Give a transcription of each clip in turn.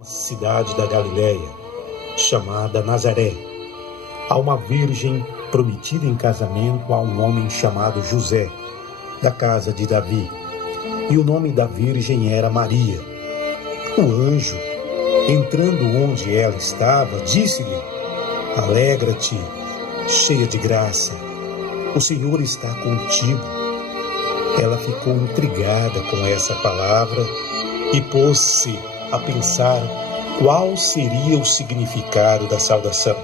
Cidade da Galileia, chamada Nazaré, há uma virgem prometida em casamento a um homem chamado José, da casa de Davi, e o nome da virgem era Maria. O anjo, entrando onde ela estava, disse-lhe: Alegra-te, cheia de graça, o Senhor está contigo. Ela ficou intrigada com essa palavra e pôs-se a pensar qual seria o significado da saudação.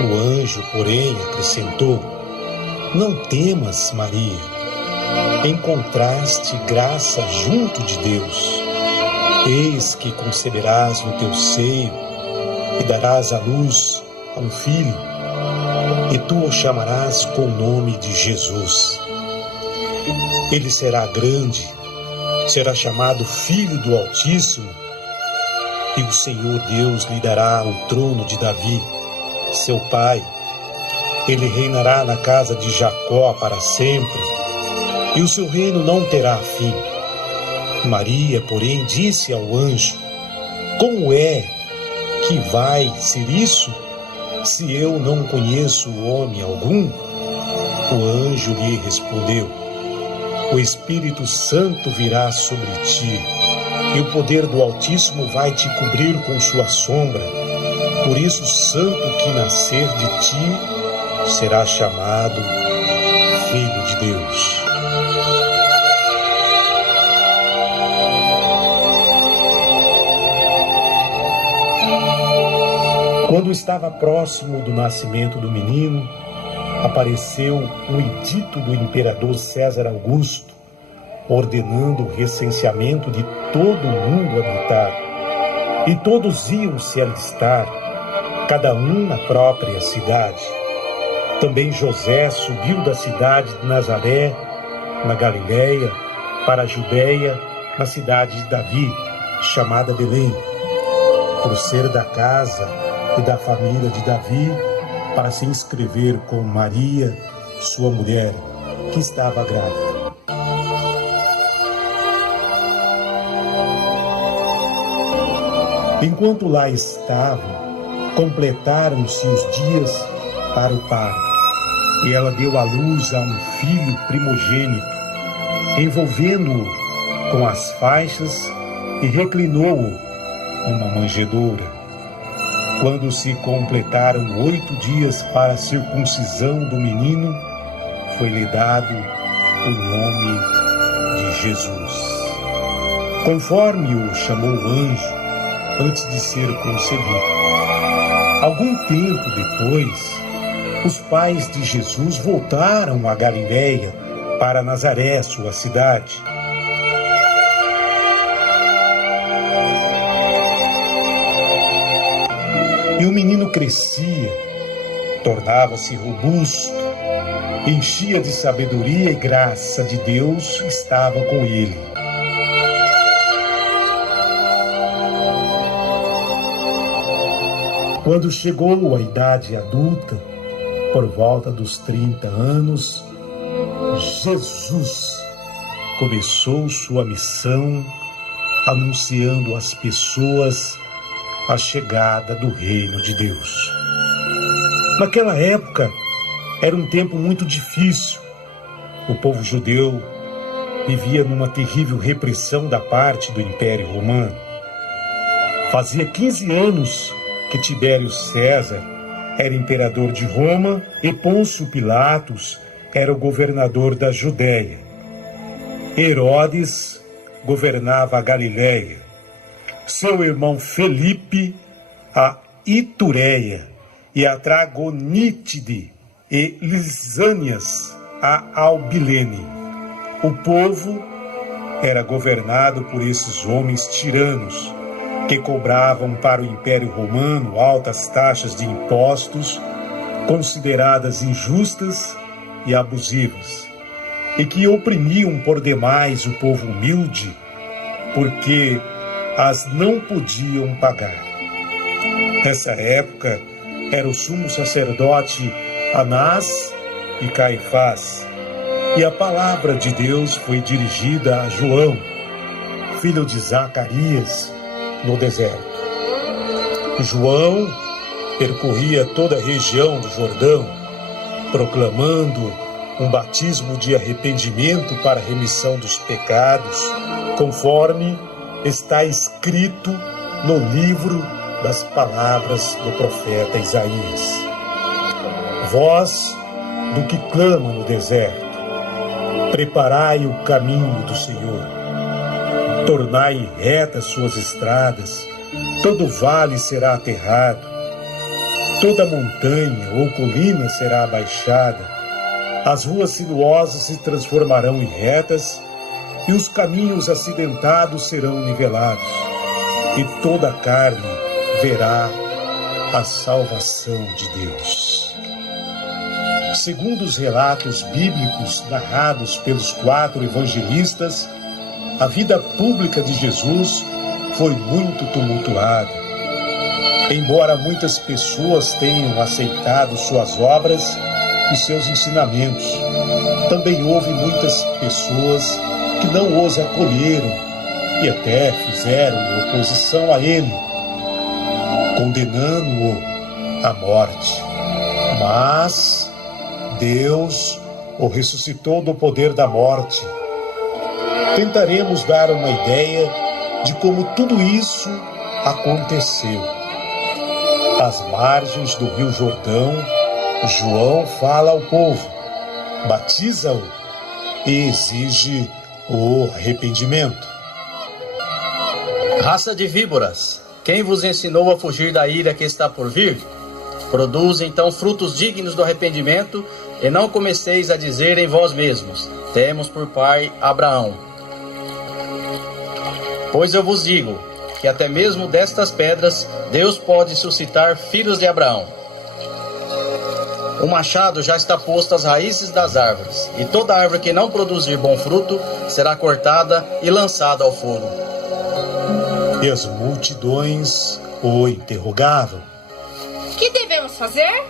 O anjo, porém, acrescentou: Não temas, Maria, encontraste graça junto de Deus. Eis que conceberás no teu seio e darás à luz a um filho, e tu o chamarás com o nome de Jesus. Ele será grande, será chamado Filho do Altíssimo, e o Senhor Deus lhe dará o trono de Davi, seu pai. Ele reinará na casa de Jacó para sempre, e o seu reino não terá fim. Maria, porém, disse ao anjo: Como é que vai ser isso, se eu não conheço homem algum? O anjo lhe respondeu: O Espírito Santo virá sobre ti, e o poder do Altíssimo vai te cobrir com sua sombra. Por isso, o santo que nascer de ti será chamado Filho de Deus. Quando estava próximo do nascimento do menino, apareceu um edito do imperador César Augusto, ordenando o recenseamento de todo o mundo habitado. E todos iam se alistar, cada um na própria cidade. Também José subiu da cidade de Nazaré, na Galileia, para a Judéia, na cidade de Davi, chamada Belém, por ser da casa e da família de Davi, para se inscrever com Maria, sua mulher, que estava grávida. Enquanto lá estavam, completaram-se os dias para o parto, e ela deu à luz a um filho primogênito, envolvendo-o com as faixas e reclinou-o numa manjedoura. Quando se completaram 8 dias para a circuncisão do menino, foi-lhe dado o nome de Jesus, conforme o chamou o anjo antes de ser concebido. Algum tempo depois, os pais de Jesus voltaram a Galileia, para Nazaré, sua cidade. E o menino crescia, tornava-se robusto, enchia de sabedoria e graça de Deus estava com ele. Quando chegou à idade adulta, por volta dos 30 anos, Jesus começou sua missão anunciando às pessoas a chegada do reino de Deus. Naquela época, era um tempo muito difícil. O povo judeu vivia numa terrível repressão da parte do Império Romano. Fazia 15 anos que Tibério César era imperador de Roma e Pôncio Pilatos era o governador da Judéia. Herodes governava a Galileia. Seu irmão Felipe, a Itureia, e a Tragonítide, e Lisânias, a Albilene. O povo era governado por esses homens tiranos, que cobravam para o Império Romano altas taxas de impostos, consideradas injustas e abusivas, e que oprimiam por demais o povo humilde, porque as não podiam pagar. Nessa época, era o sumo sacerdote Anás e Caifás, e a palavra de Deus foi dirigida a João, filho de Zacarias, no deserto. João percorria toda a região do Jordão, proclamando um batismo de arrependimento para a remissão dos pecados, conforme está escrito no livro das palavras do profeta Isaías. Voz do que clama no deserto: preparai o caminho do Senhor, tornai retas suas estradas, todo vale será aterrado, toda montanha ou colina será abaixada, as ruas sinuosas se transformarão em retas e os caminhos acidentados serão nivelados, e toda a carne verá a salvação de Deus. Segundo os relatos bíblicos narrados pelos 4 evangelistas, a vida pública de Jesus foi muito tumultuada. Embora muitas pessoas tenham aceitado suas obras e seus ensinamentos, também houve muitas pessoas que não os acolheram e até fizeram oposição a ele, condenando-o à morte. Mas Deus o ressuscitou do poder da morte. Tentaremos dar uma ideia de como tudo isso aconteceu. Às margens do Rio Jordão, João fala ao povo, batiza-o e exige o arrependimento. Raça de víboras, quem vos ensinou a fugir da ira que está por vir? Produze então frutos dignos do arrependimento, e não comeceis a dizer em vós mesmos: temos por pai Abraão. Pois eu vos digo que até mesmo destas pedras Deus pode suscitar filhos de Abraão. O machado já está posto às raízes das árvores, e toda árvore que não produzir bom fruto será cortada e lançada ao fogo. E as multidões o interrogavam: que devemos fazer?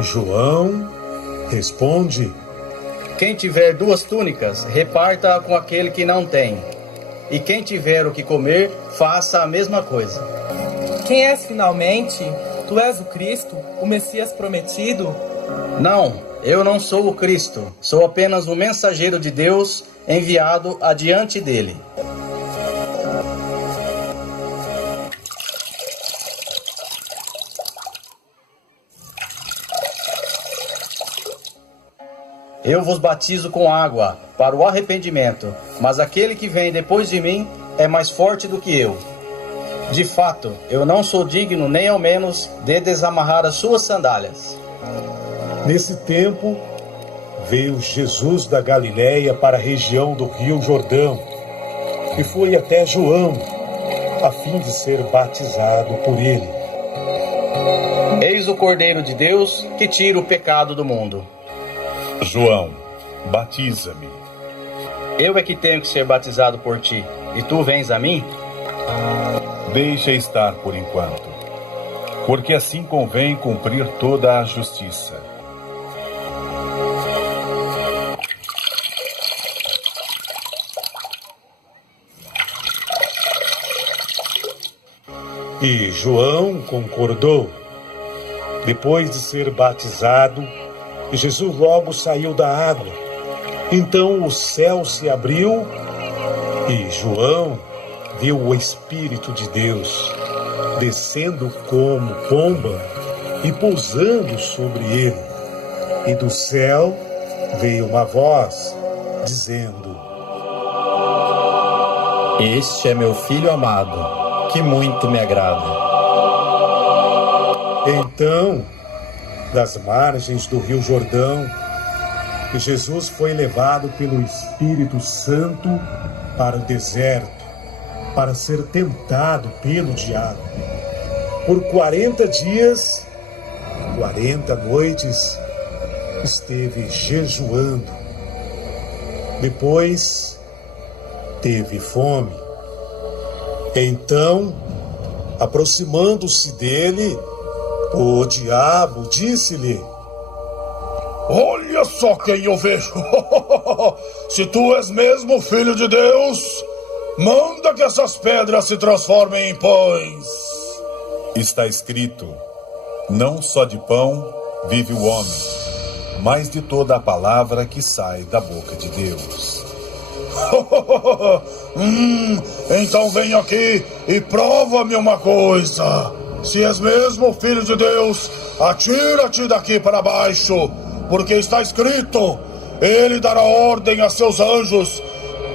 João responde: quem tiver 2 túnicas, reparta com aquele que não tem. E quem tiver o que comer, faça a mesma coisa. Quem és finalmente? Tu és o Cristo, o Messias prometido? Não, eu não sou o Cristo. Sou apenas um mensageiro de Deus enviado adiante dele. Eu vos batizo com água para o arrependimento, mas aquele que vem depois de mim é mais forte do que eu. De fato, eu não sou digno nem ao menos de desamarrar as suas sandálias. Nesse tempo, veio Jesus da Galiléia para a região do Rio Jordão e foi até João, a fim de ser batizado por ele. Eis o Cordeiro de Deus que tira o pecado do mundo. João, batiza-me. Eu é que tenho que ser batizado por ti, e tu vens a mim? Deixa estar por enquanto, porque assim convém cumprir toda a justiça. E João concordou. Depois de ser batizado, Jesus logo saiu da água. Então o céu se abriu e João viu o Espírito de Deus descendo como pomba e pousando sobre ele. E do céu veio uma voz dizendo: Este é meu filho amado, que muito me agrada. Então, das margens do Rio Jordão, Jesus foi levado pelo Espírito Santo para o deserto, para ser tentado pelo diabo. Por 40 dias e 40 noites esteve jejuando. Depois teve fome. Então, aproximando-se dele, o diabo disse-lhe: olha só quem eu vejo! Se tu és mesmo filho de Deus, manda que essas pedras se transformem em pães. Está escrito: não só de pão vive o homem, mas de toda a palavra que sai da boca de Deus. Então vem aqui e prova-me uma coisa. Se és mesmo filho de Deus, atira-te daqui para baixo, porque está escrito: ele dará ordem a seus anjos,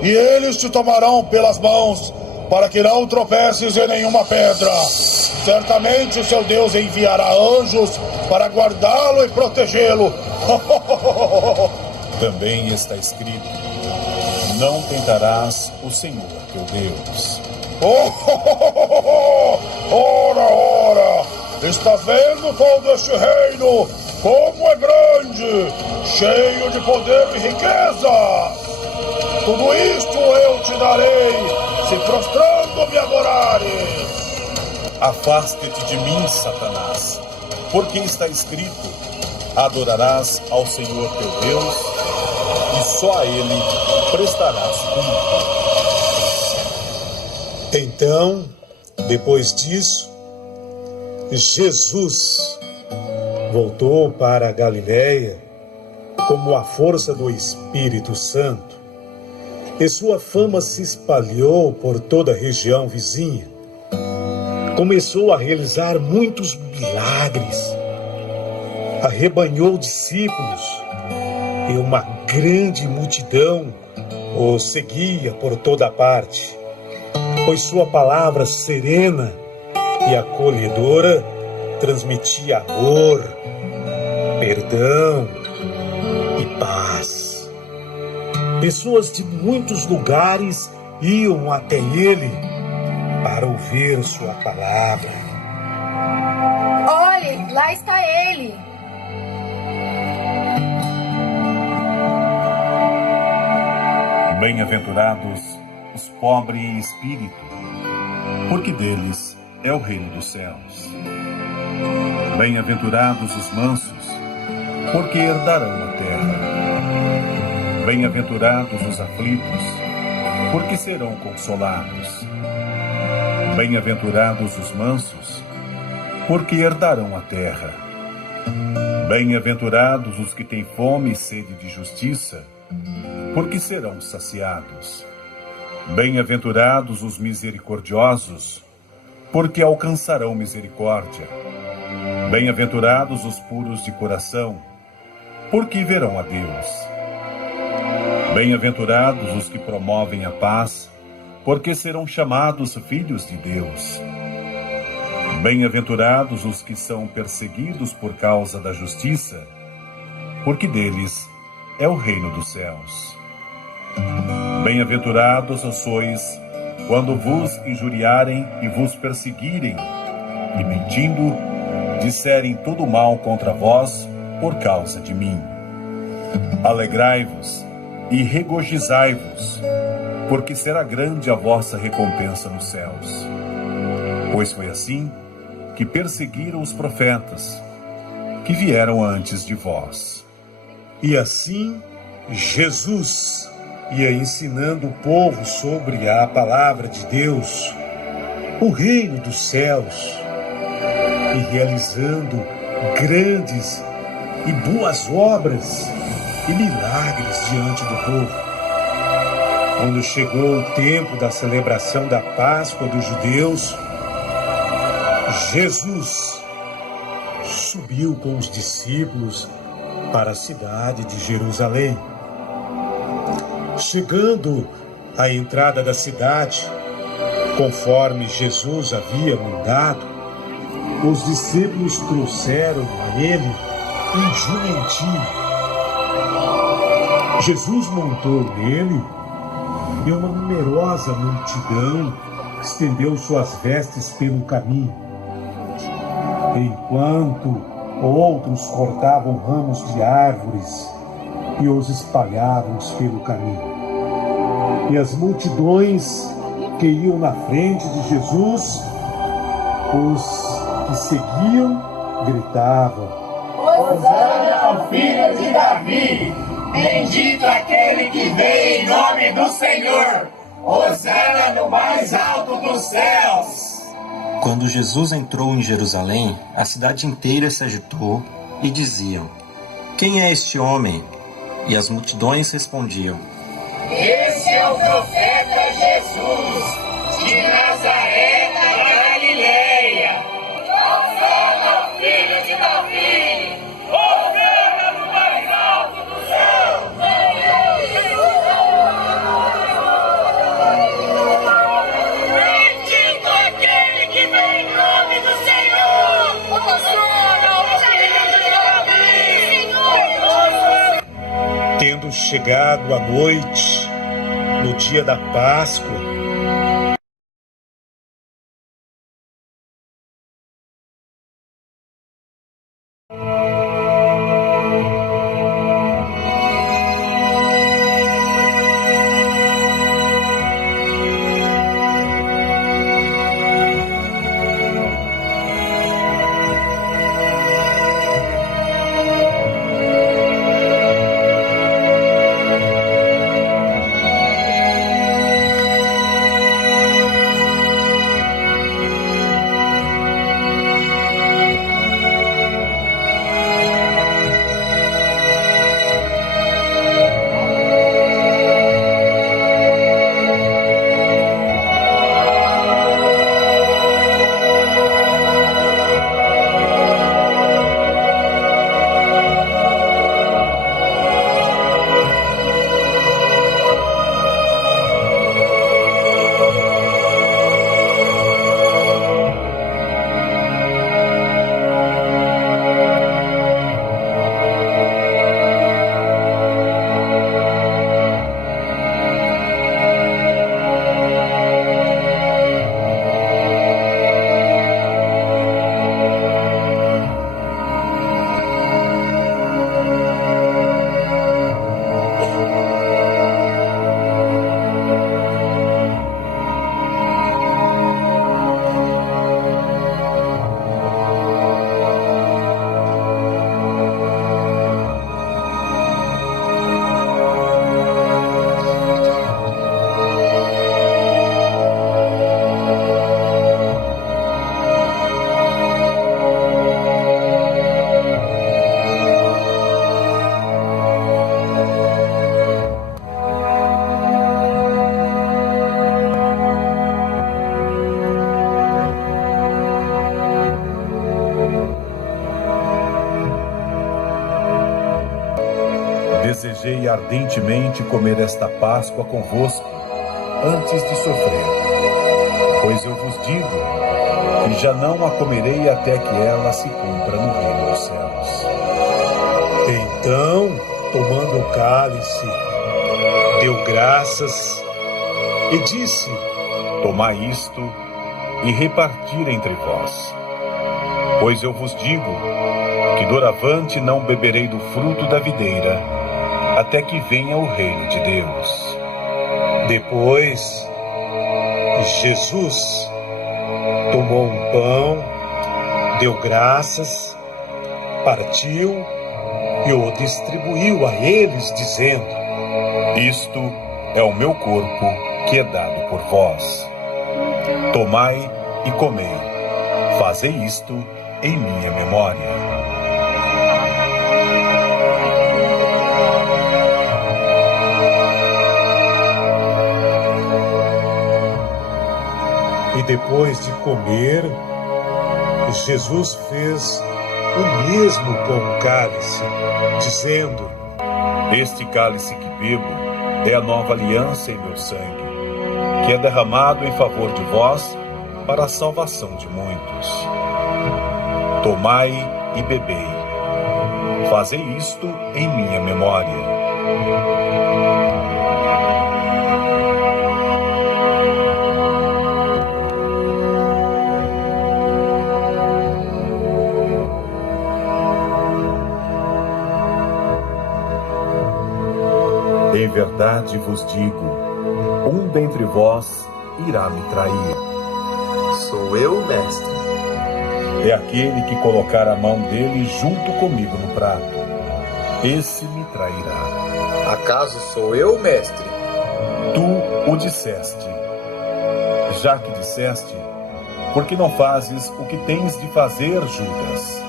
e eles te tomarão pelas mãos, para que não tropeces em nenhuma pedra. Certamente o seu Deus enviará anjos para guardá-lo e protegê-lo. Também está escrito: não tentarás o Senhor teu Deus. Ora! Estás vendo todo este reino? Como é grande, cheio de poder e riqueza. Tudo isto eu te darei, se prostrando me adorares. Afaste-te de mim, Satanás, porque está escrito: adorarás ao Senhor teu Deus, e só a Ele prestarás culto. Então, depois disso, Jesus voltou para a Galiléia como a força do Espírito Santo, e sua fama se espalhou por toda a região vizinha. Começou a realizar muitos milagres, arrebanhou discípulos, e uma grande multidão o seguia por toda parte, pois sua palavra serena e acolhedora transmitia amor, perdão e paz. Pessoas de muitos lugares iam até ele para ouvir sua palavra. Olhe, lá está ele. Bem-aventurados os pobres em espírito, porque deles é o reino dos céus. Bem-aventurados os mansos, porque herdarão a terra. Bem-aventurados os aflitos, porque serão consolados. Bem-aventurados os mansos, porque herdarão a terra. Bem-aventurados os que têm fome e sede de justiça, porque serão saciados. Bem-aventurados os misericordiosos, porque alcançarão misericórdia. Bem-aventurados os puros de coração, porque verão a Deus. Bem-aventurados os que promovem a paz, porque serão chamados filhos de Deus. Bem-aventurados os que são perseguidos por causa da justiça, porque deles é o reino dos céus. Bem-aventurados sois quando vos injuriarem e vos perseguirem, e mentindo, disserem todo mal contra vós por causa de mim. Alegrai-vos e regozijai-vos, porque será grande a vossa recompensa nos céus. Pois foi assim que perseguiram os profetas que vieram antes de vós. E assim, Jesus ia ensinando o povo sobre a palavra de Deus, o reino dos céus, e realizando grandes e boas obras e milagres diante do povo. Quando chegou o tempo da celebração da Páscoa dos judeus, Jesus subiu com os discípulos para a cidade de Jerusalém. Chegando à entrada da cidade, conforme Jesus havia mandado, os discípulos trouxeram a ele um jumentinho. Jesus montou nele e uma numerosa multidão estendeu suas vestes pelo caminho, enquanto outros cortavam ramos de árvores e os espalhavam pelo caminho. E as multidões que iam na frente de Jesus, os que seguiam, gritavam: Hosana ao filho de Davi! Bendito aquele que vem em nome do Senhor! Hosana no mais alto dos céus! Quando Jesus entrou em Jerusalém, a cidade inteira se agitou e diziam: Quem é este homem? E as multidões respondiam: Este é o profeta Jesus, de Nazaré da Galileia. Hosana, filho de Davi! Hosana no mais alto dos céus! Bendito aquele que vem em nome do Senhor! Hosana, filho de Davi! Tendo chegado a noite, no dia da Páscoa, desejei ardentemente comer esta Páscoa convosco, antes de sofrer. Pois eu vos digo que já não a comerei até que ela se cumpra no reino dos céus. então, tomando o cálice, deu graças e disse: Tomai isto e repartir entre vós. Pois eu vos digo que doravante não beberei do fruto da videira, até que venha o reino de Deus. Depois, Jesus tomou um pão, deu graças, partiu e o distribuiu a eles, dizendo: Isto é o meu corpo que é dado por vós. Tomai e comei. Fazei isto em minha memória. E depois de comer, Jesus fez o mesmo com o cálice, dizendo: Este cálice que bebo é a nova aliança em meu sangue, que é derramado em favor de vós para a salvação de muitos. Tomai e bebei. Fazei isto em minha memória. Em verdade vos digo, um dentre vós irá me trair. Sou eu, mestre. É aquele que colocar a mão dele junto comigo no prato. Esse me trairá. Acaso sou eu, mestre? Tu o disseste. Já que disseste, por que não fazes o que tens de fazer, Judas?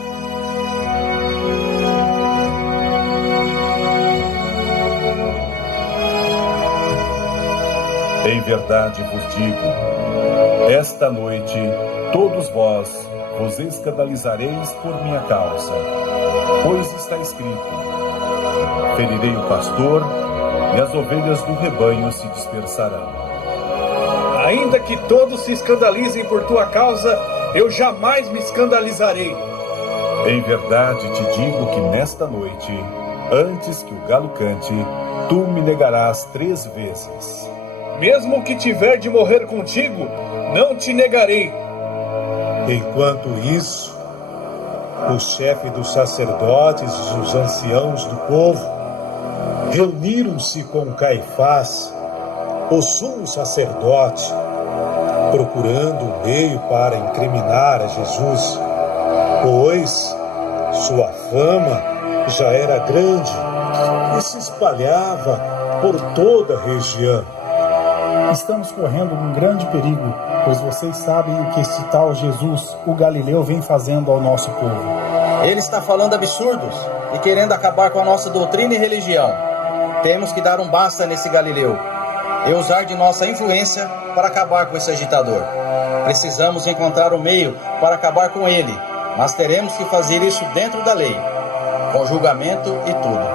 Em verdade vos digo, esta noite todos vós vos escandalizareis por minha causa, pois está escrito: ferirei o pastor, e as ovelhas do rebanho se dispersarão. Ainda que todos se escandalizem por tua causa, eu jamais me escandalizarei. Em verdade te digo que nesta noite, antes que o galo cante, tu me negarás 3 vezes. Mesmo que tiver de morrer contigo, não te negarei. Enquanto isso, o chefe dos sacerdotes e os anciãos do povo reuniram-se com Caifás, o sumo sacerdote, procurando um meio para incriminar a Jesus, pois sua fama já era grande e se espalhava por toda a região. Estamos correndo um grande perigo, pois vocês sabem o que esse tal Jesus, o Galileu, vem fazendo ao nosso povo. Ele está falando absurdos e querendo acabar com a nossa doutrina e religião. Temos que dar um basta nesse Galileu e usar de nossa influência para acabar com esse agitador. Precisamos encontrar um meio para acabar com ele, mas teremos que fazer isso dentro da lei, com julgamento e tudo.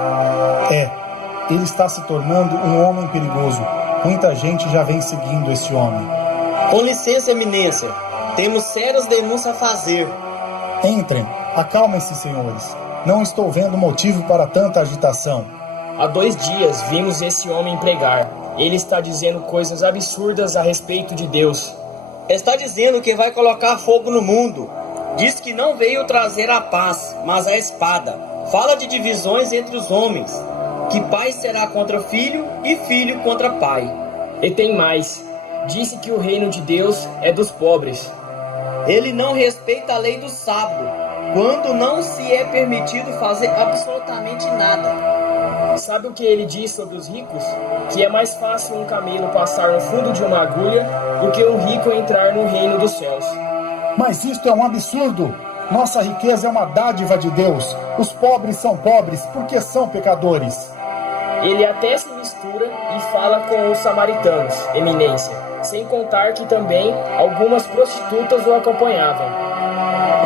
Ele está se tornando um homem perigoso. Muita gente já vem seguindo esse homem. Com licença, eminência, temos sérias denúncias a fazer. Entrem, acalmem-se, senhores. Não estou vendo motivo para tanta agitação. Há 2 dias vimos esse homem pregar. Ele está dizendo coisas absurdas a respeito de Deus. Está dizendo que vai colocar fogo no mundo. Diz que não veio trazer a paz, mas a espada. Fala de divisões entre os homens, que pai será contra filho e filho contra pai. E tem mais. Disse que o reino de Deus é dos pobres. Ele não respeita a lei do sábado, quando não se é permitido fazer absolutamente nada. Sabe o que ele diz sobre os ricos? Que é mais fácil um camelo passar no fundo de uma agulha do que um rico entrar no reino dos céus. Mas isto é um absurdo! Nossa riqueza é uma dádiva de Deus. Os pobres são pobres porque são pecadores. Ele até se mistura e fala com os samaritanos, eminência, sem contar que também algumas prostitutas o acompanhavam.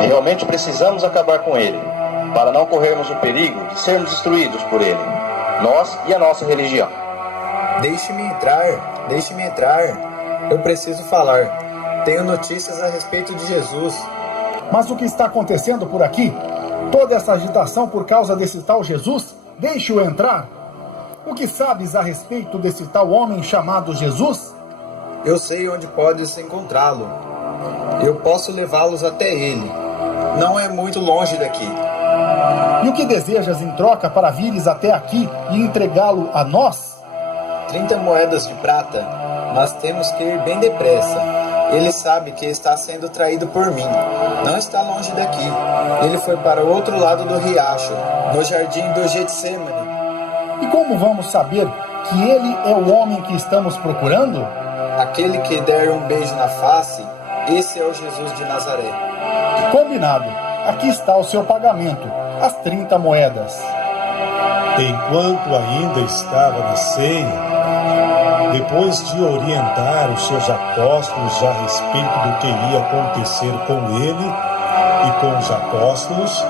E realmente precisamos acabar com ele, para não corrermos o perigo de sermos destruídos por ele, nós e a nossa religião. Deixe-me entrar. Eu preciso falar. Tenho notícias a respeito de Jesus. Mas o que está acontecendo por aqui? Toda essa agitação por causa desse tal Jesus? Deixe-o entrar. O que sabes a respeito desse tal homem chamado Jesus? Eu sei onde podes encontrá-lo. Eu posso levá-los até ele. Não é muito longe daqui. E o que desejas em troca para vires até aqui e entregá-lo a nós? 30 moedas de prata, mas temos que ir bem depressa. Ele sabe que está sendo traído por mim. Não está longe daqui. Ele foi para o outro lado do riacho, no jardim do Getsemane. E como vamos saber que ele é o homem que estamos procurando? Aquele que der um beijo na face, esse é o Jesus de Nazaré. Combinado. Aqui está o seu pagamento, as 30 moedas. Enquanto ainda estava na ceia, depois de orientar os seus apóstolos a respeito do que ia acontecer com ele e com os apóstolos,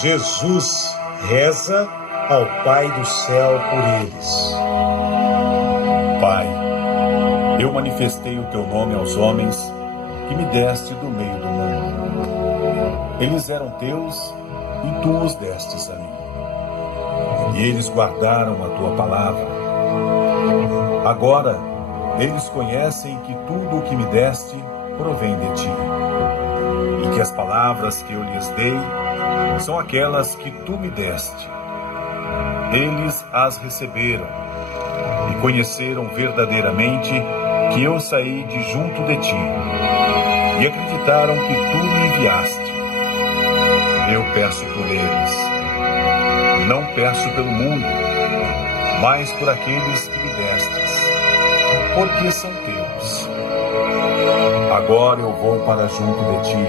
Jesus reza ao Pai do céu por eles. Pai, eu manifestei o teu nome aos homens que me deste do meio do mundo. Eles eram teus e tu os destes a mim. E eles guardaram a tua palavra. Agora, eles conhecem que tudo o que me deste provém de ti, e que as palavras que eu lhes dei são aquelas que tu me deste. Eles as receberam e conheceram verdadeiramente que eu saí de junto de ti, e acreditaram que tu me enviaste. Eu peço por eles. Não peço pelo mundo, mas por aqueles que me destes, porque são teus. Agora eu vou para junto de ti.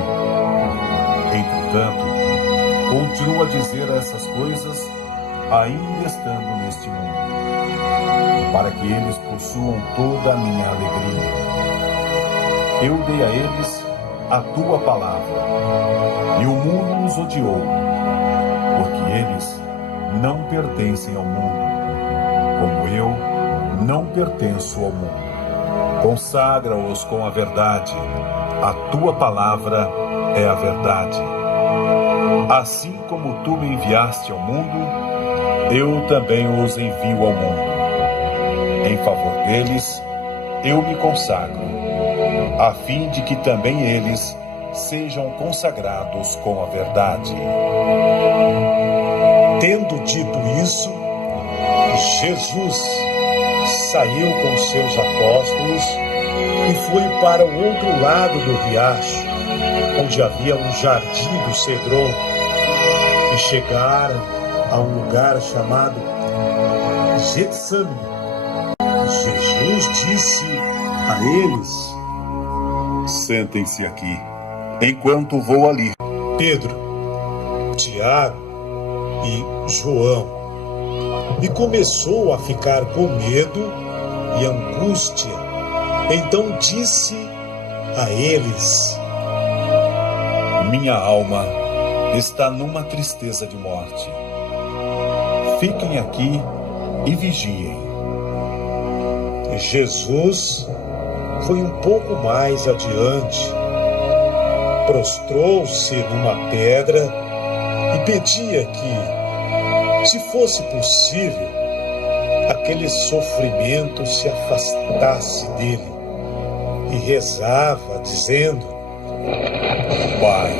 Entretanto, continuo a dizer essas coisas, ainda estando neste mundo, para que eles possuam toda a minha alegria. Eu dei a eles a tua palavra, e o mundo os odiou, porque eles não pertencem ao mundo, como eu não pertenço ao mundo. Consagra-os com a verdade, a tua palavra é a verdade. Assim como tu me enviaste ao mundo, eu também os envio ao mundo. Em favor deles, eu me consagro, a fim de que também eles sejam consagrados com a verdade. Tendo dito isso, Jesus saiu com seus apóstolos e foi para o outro lado do riacho, onde havia um jardim do Cedron, e chegaram a um lugar chamado Getsemane. Jesus disse a eles: sentem-se aqui, enquanto vou ali. Pedro, Tiago e João, e começou a ficar com medo e angústia. Então disse a eles: minha alma está numa tristeza de morte. Fiquem aqui e vigiem. Jesus foi um pouco mais adiante, prostrou-se numa pedra e pedia que, se fosse possível, aquele sofrimento se afastasse dele, e rezava, dizendo: Pai,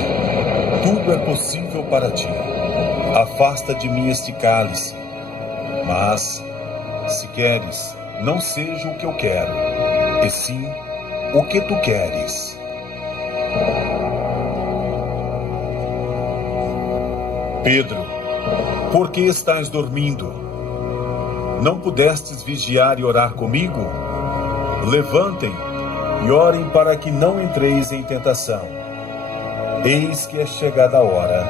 tudo é possível para ti. Afasta de mim este cálice, mas, se queres, não seja o que eu quero, e sim o que tu queres. Pedro, por que estás dormindo? Não pudestes vigiar e orar comigo? Levantem e orem para que não entreis em tentação. Eis que é chegada a hora,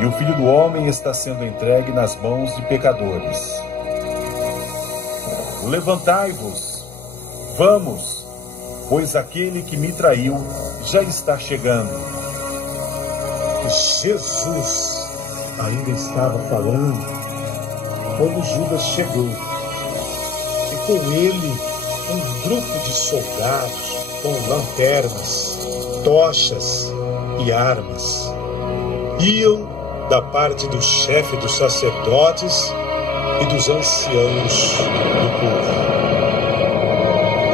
e o Filho do Homem está sendo entregue nas mãos de pecadores. Levantai-vos, vamos, pois aquele que me traiu já está chegando. Jesus ainda estava falando quando Judas chegou, e com ele um grupo de soldados com lanternas, tochas e armas. Iam da parte do chefe dos sacerdotes e dos anciãos do povo.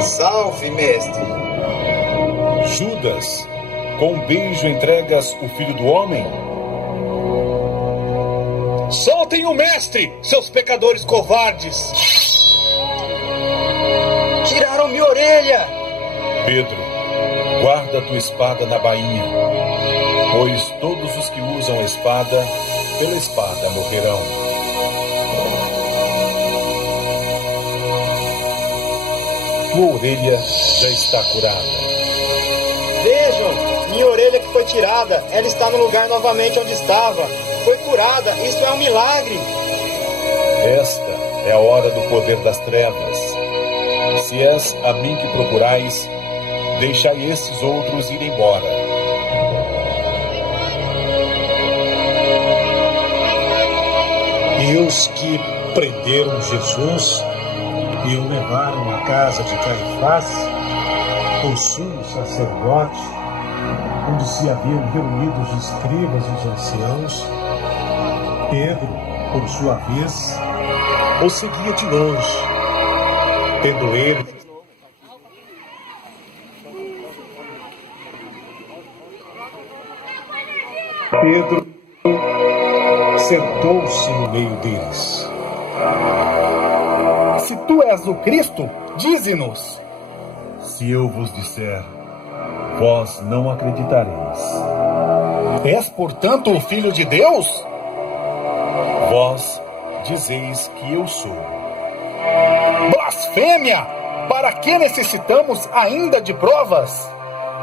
Salve, mestre! Judas, com um beijo entregas o Filho do Homem? Soltem o mestre, seus pecadores covardes! Tiraram minha orelha! Pedro, guarda tua espada na bainha, pois todos os que usam a espada, pela espada morrerão. Tua orelha já está curada. Vejam, minha orelha que foi tirada, ela está no lugar novamente onde estava. Foi curada, isso é um milagre. Esta é a hora do poder das trevas. Se és a mim que procurais, deixai estes outros ir embora. E os que prenderam Jesus e o levaram à casa de Caifás, o sumo sacerdote, onde se haviam reunido os escribas e os anciãos, Pedro, por sua vez, o seguia de longe, tendo ele Pedro sentou-se no meio deles. Se tu és o Cristo, dize-nos. Se eu vos disser, vós não acreditareis. És, portanto, o Filho de Deus? Vós dizeis que eu sou. Blasfêmia! Para que necessitamos ainda de provas?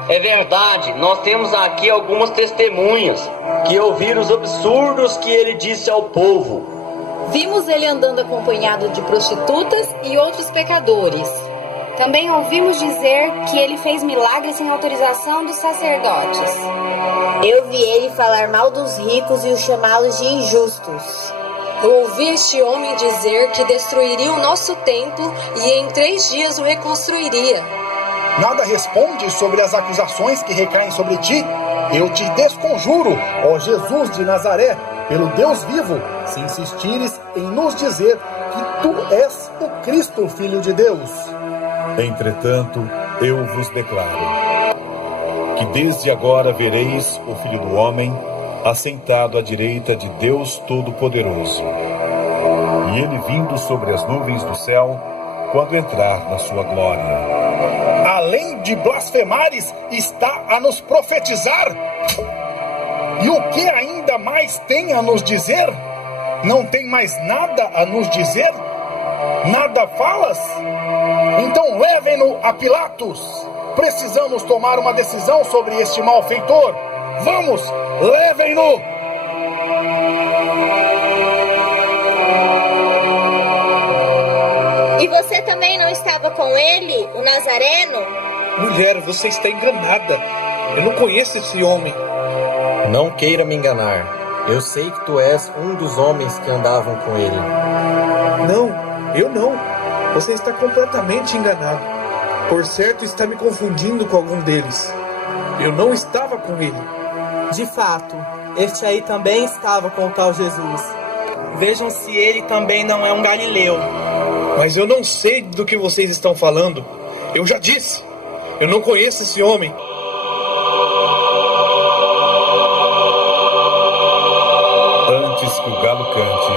É verdade, nós temos aqui algumas testemunhas que ouviram os absurdos que ele disse ao povo. Vimos ele andando acompanhado de prostitutas e outros pecadores. Também ouvimos dizer que ele fez milagres sem autorização dos sacerdotes. Eu vi ele falar mal dos ricos e os chamá-los de injustos. Eu ouvi este homem dizer que destruiria o nosso templo e em 3 dias o reconstruiria. Nada responde sobre as acusações que recaem sobre ti? Eu te desconjuro, ó Jesus de Nazaré, pelo Deus vivo, se insistires em nos dizer que tu és o Cristo, Filho de Deus. Entretanto, eu vos declaro que desde agora vereis o Filho do Homem assentado à direita de Deus Todo-Poderoso, e ele vindo sobre as nuvens do céu, quando entrar na sua glória. Além de blasfemares, está a nos profetizar? E o que ainda mais tem a nos dizer? Não tem mais nada a nos dizer? Nada falas? Então levem-no a Pilatos. Precisamos tomar uma decisão sobre este malfeitor. Vamos, levem-no! E você também não estava com ele, o Nazareno? Mulher, você está enganada. Eu não conheço esse homem. Não queira me enganar. Eu sei que tu és um dos homens que andavam com ele. Não, eu não. Você está completamente enganado. Por certo, está me confundindo com algum deles. Eu não estava com ele. De fato, este aí também estava com o tal Jesus. Vejam se ele também não é um galileu. Mas eu não sei do que vocês estão falando. Eu já disse. Eu não conheço esse homem. Antes que o galo cante,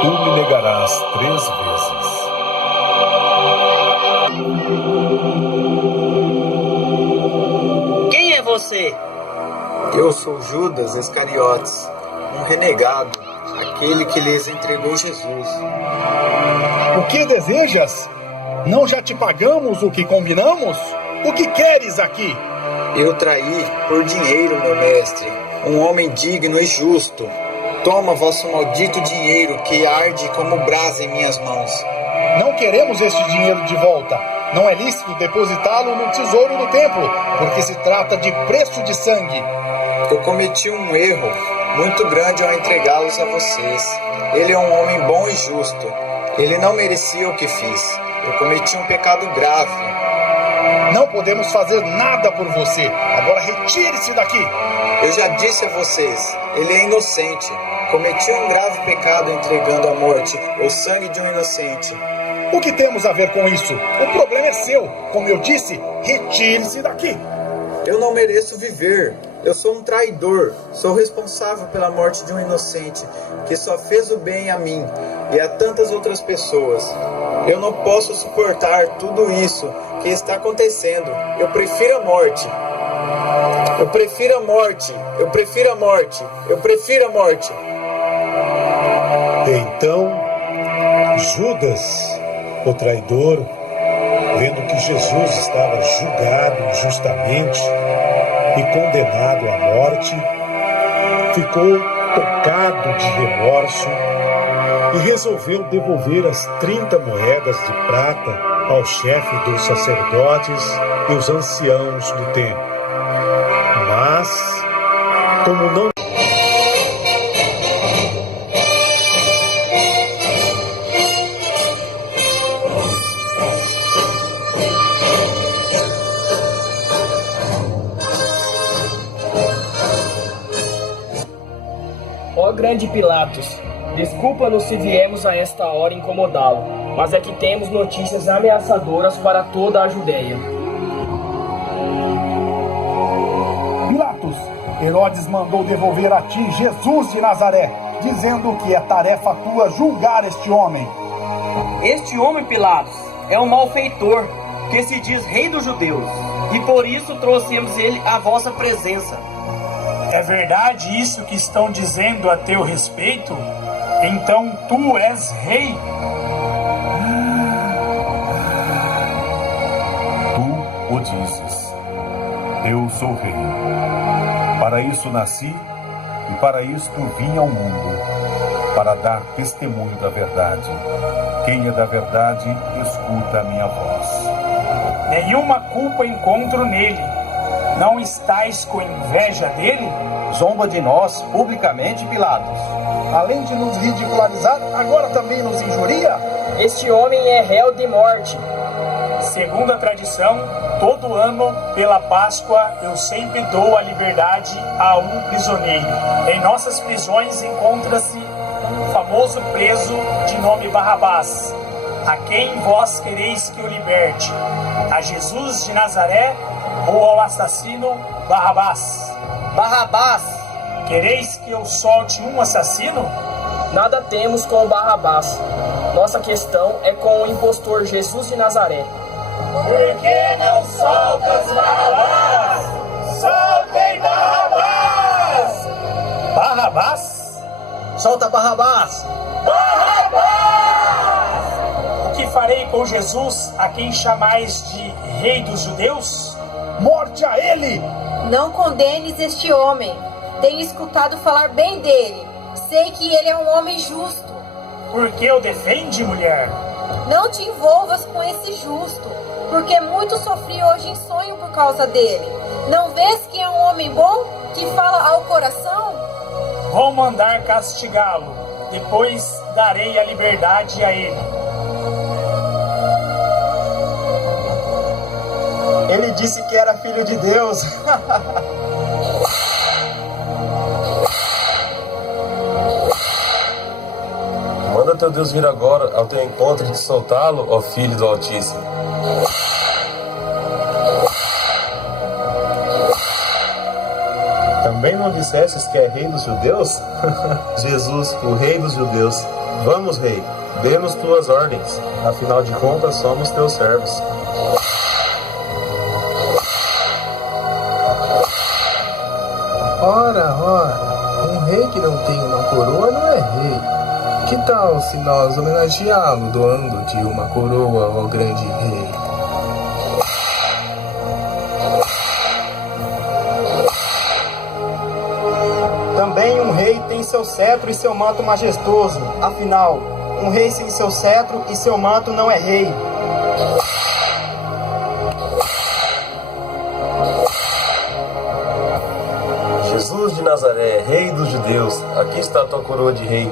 tu me negarás 3 vezes. Quem é você? Eu sou Judas Iscariotes, um renegado, aquele que lhes entregou Jesus. O que desejas? Não já te pagamos o que combinamos? O que queres aqui? Eu traí por dinheiro, meu mestre, um homem digno e justo. Toma vosso maldito dinheiro que arde como brasa em minhas mãos. Não queremos este dinheiro de volta. Não é lícito depositá-lo no tesouro do templo, porque se trata de preço de sangue. Eu cometi um erro muito grande ao entregá-los a vocês. Ele é um homem bom e justo. Ele não merecia o que fiz. Eu cometi um pecado grave. Não podemos fazer nada por você. Agora retire-se daqui. Eu já disse a vocês, ele é inocente. Cometi um grave pecado entregando à morte o sangue de um inocente. O que temos a ver com isso? O problema é seu. Como eu disse, retire-se daqui. Eu não mereço viver. Eu sou um traidor. Sou responsável pela morte de um inocente que só fez o bem a mim e a tantas outras pessoas. Eu não posso suportar tudo isso que está acontecendo. Eu prefiro a morte. Eu prefiro a morte. Eu prefiro a morte. Eu prefiro a morte. Então, Judas, o traidor, vendo que Jesus estava julgado injustamente e condenado à morte, ficou tocado de remorso e resolveu devolver as 30 moedas de prata ao chefe dos sacerdotes e os anciãos do templo. Mas, como não Ó grande Pilatos, desculpa-nos se viemos a esta hora incomodá-lo, mas é que temos notícias ameaçadoras para toda a Judéia. Pilatos, Herodes mandou devolver a ti Jesus de Nazaré, dizendo que é tarefa tua julgar este homem. Este homem, Pilatos, é um malfeitor que se diz rei dos judeus, e por isso trouxemos ele à vossa presença. É verdade isso que estão dizendo a teu respeito? Então tu és rei? dizes: eu sou rei. Para isso nasci e para isto vim ao mundo, para dar testemunho da verdade. Quem é da verdade, escuta a minha voz. Nenhuma culpa encontro nele. Não estais com inveja dele? Zomba de nós publicamente, Pilatos. Além de nos ridicularizar, agora também nos injuria? Este homem é réu de morte. Segundo a tradição, todo ano, pela Páscoa, eu sempre dou a liberdade a um prisioneiro. Em nossas prisões encontra-se um famoso preso de nome Barrabás. A quem vós quereis que eu liberte? A Jesus de Nazaré ou ao assassino Barrabás? Barrabás! Quereis que eu solte um assassino? Nada temos com o Barrabás. Nossa questão é com o impostor Jesus de Nazaré. Por que não soltas Barrabás? Soltem Barrabás! Barrabás? Solta Barrabás! Barrabás! O que farei com Jesus, a quem chamais de Rei dos Judeus? Morte a ele! Não condenes este homem. Tenho escutado falar bem dele. Sei que ele é um homem justo. Por que o defende, mulher? Não te envolvas com esse justo, porque muito sofri hoje em sonho por causa dele. Não vês que é um homem bom, que fala ao coração? Vou mandar castigá-lo, depois darei a liberdade a ele. Ele disse que era filho de Deus. Manda teu Deus vir agora ao teu encontro e te soltá-lo, ó Filho do Altíssimo. Também não dissestes que é rei dos judeus? Jesus, o rei dos judeus. Vamos, rei, dê-nos tuas ordens. Afinal de contas, somos teus servos. Ora, um rei que não tem uma coroa não é rei. Que tal se nós homenageá-lo doando de uma coroa ao grande rei? Também um rei tem seu cetro e seu manto majestoso. Afinal, um rei sem seu cetro e seu manto não é rei. Jesus de Nazaré, Rei dos Judeus, aqui está a tua coroa de rei.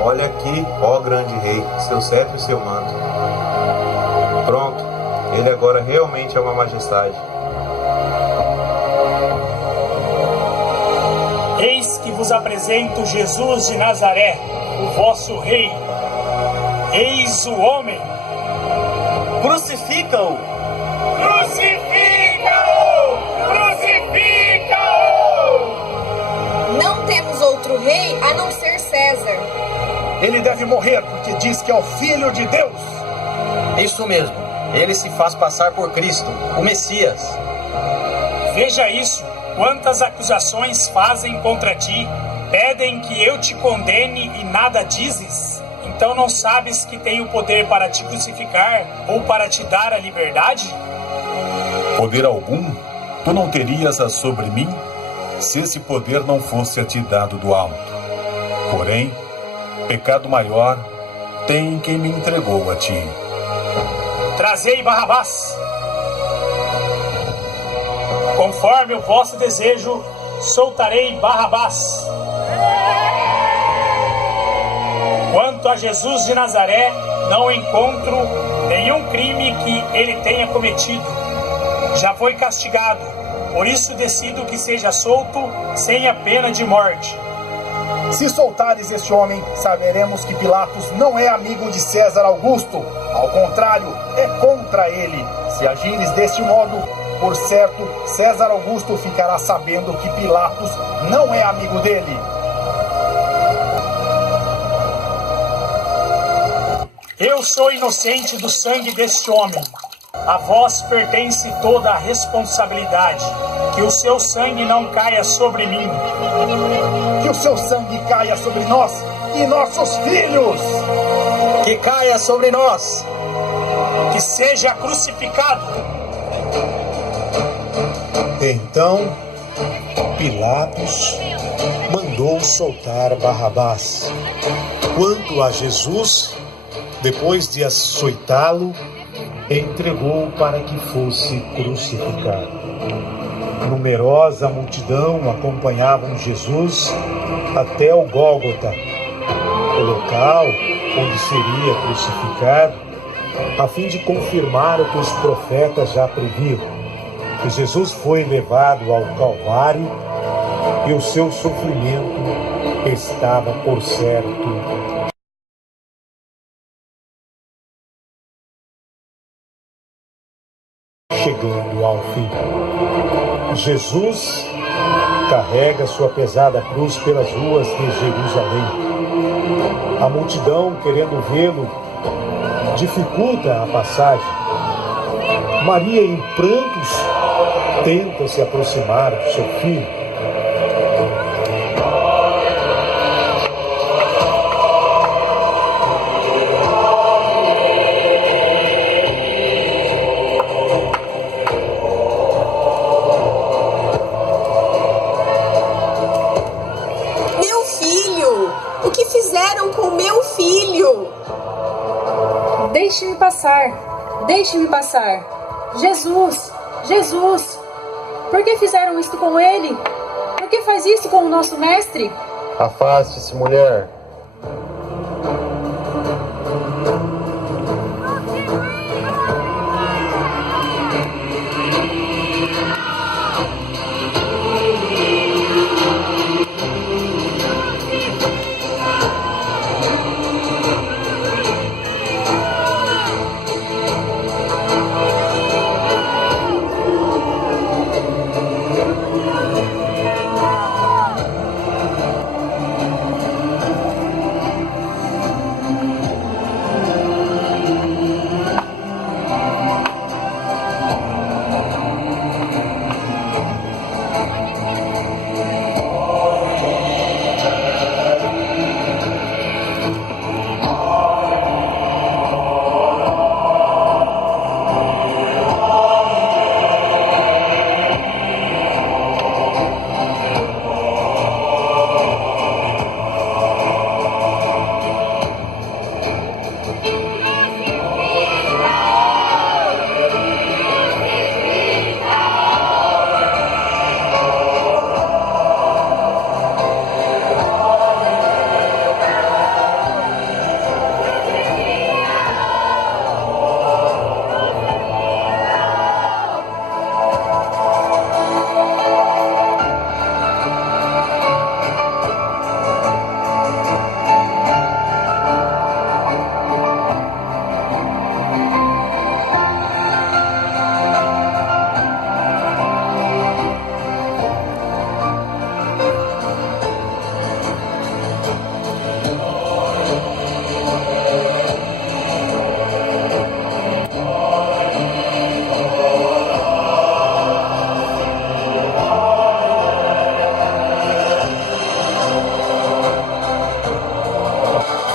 Olha aqui, ó grande rei, seu cetro e seu manto. Pronto, ele agora realmente é uma majestade. Eis que vos apresento Jesus de Nazaré, o vosso rei. Eis o homem. Crucifica-o! Crucifica-o! Crucifica-o! Não temos outro rei a não ser César. Ele deve morrer porque diz que é o Filho de Deus. Isso mesmo. Ele se faz passar por Cristo, o Messias. Veja isso. Quantas acusações fazem contra ti? Pedem que eu te condene e nada dizes? Então não sabes que tenho poder para te crucificar ou para te dar a liberdade? Poder algum tu não terias a sobre mim, se esse poder não fosse a ti dado do alto. Porém, pecado maior tem quem me entregou a ti. Trazei Barrabás. Conforme o vosso desejo, soltarei Barrabás. Quanto a Jesus de Nazaré, não encontro nenhum crime que ele tenha cometido. Já foi castigado, por isso decido que seja solto sem a pena de morte. Se soltares este homem, saberemos que Pilatos não é amigo de César Augusto. Ao contrário, é contra ele. Se agires deste modo, por certo, César Augusto ficará sabendo que Pilatos não é amigo dele. Eu sou inocente do sangue deste homem. A vós pertence toda a responsabilidade. Que o seu sangue não caia sobre mim. Que o seu sangue caia sobre nós e nossos filhos. Que caia sobre nós. Que seja crucificado. Então Pilatos mandou soltar Barrabás. Quanto a Jesus, depois de açoitá-lo, entregou para que fosse crucificado. Numerosa multidão acompanhavam Jesus até o Gólgota, o local onde seria crucificado, a fim de confirmar o que os profetas já previam, que Jesus foi levado ao Calvário e o seu sofrimento estava, por certo, chegando ao fim. Jesus carrega sua pesada cruz pelas ruas de Jerusalém. A multidão, querendo vê-lo, dificulta a passagem. Maria, em prantos, tenta se aproximar do seu filho. Meu filho! O que fizeram com meu filho? Deixe-me passar! Deixe-me passar! Jesus! Jesus! Por que fizeram isto com ele? Por que faz isso com o nosso mestre? Afaste-se, mulher.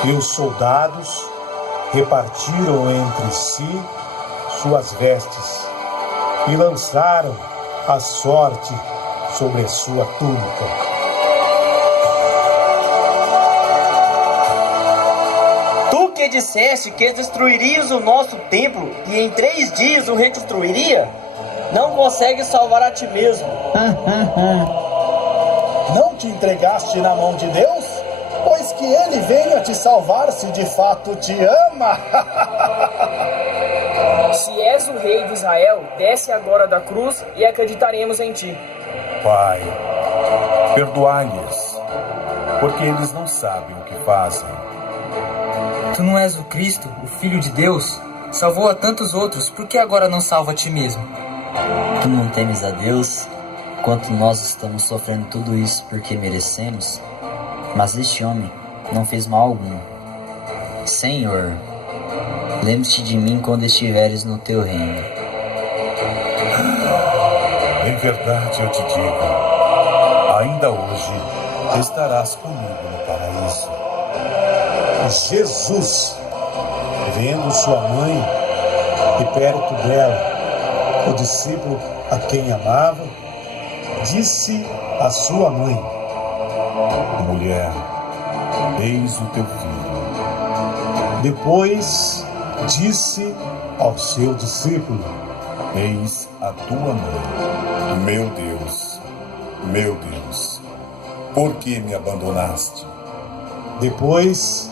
E os soldados repartiram entre si suas vestes e lançaram a sorte sobre a sua túnica. Tu que disseste que destruirias o nosso templo e em 3 dias o reconstruiria, não consegues salvar a ti mesmo. Não te entregaste na mão de Deus? Pois que ele venha te salvar se de fato te ama. Se és o rei de Israel, desce agora da cruz e acreditaremos em ti. Pai, perdoai-lhes, porque eles não sabem o que fazem. Tu não és o Cristo, o Filho de Deus? Salvou a tantos outros, por que agora não salva a ti mesmo? Tu não temes a Deus, enquanto nós estamos sofrendo tudo isso porque merecemos? Mas este homem não fez mal algum. Senhor, lembre-te de mim quando estiveres no teu reino. Em verdade eu te digo, ainda hoje estarás comigo no paraíso. Jesus, vendo sua mãe e perto dela O discípulo a quem amava disse à sua mãe: Mulher, eis o teu filho. Depois disse ao seu discípulo: Eis a tua mãe. Meu Deus, por que me abandonaste? Depois,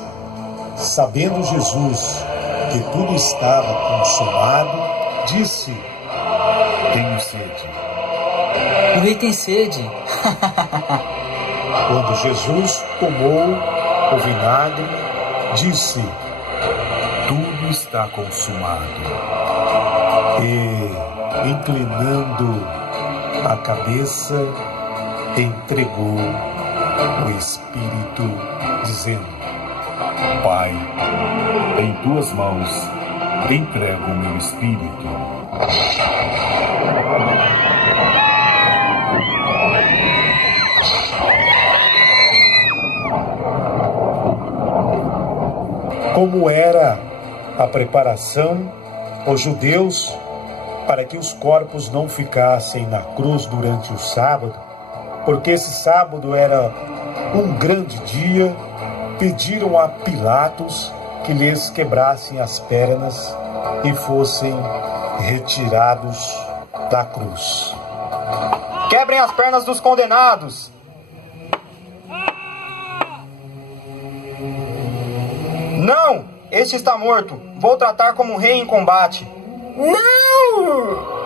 sabendo Jesus que tudo estava consumado, disse: Tenho sede. O rei tem sede. Quando Jesus tomou o vinagre, disse: Tudo está consumado. E, inclinando a cabeça, entregou o Espírito, dizendo: Pai, em tuas mãos entrego o meu espírito. Como era a preparação, os judeus, para que os corpos não ficassem na cruz durante o sábado, porque esse sábado era um grande dia, pediram a Pilatos que lhes quebrassem as pernas e fossem retirados da cruz. Quebrem as pernas dos condenados! Não! Este está morto. Vou tratar como um rei em combate. Não!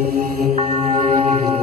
Senhor.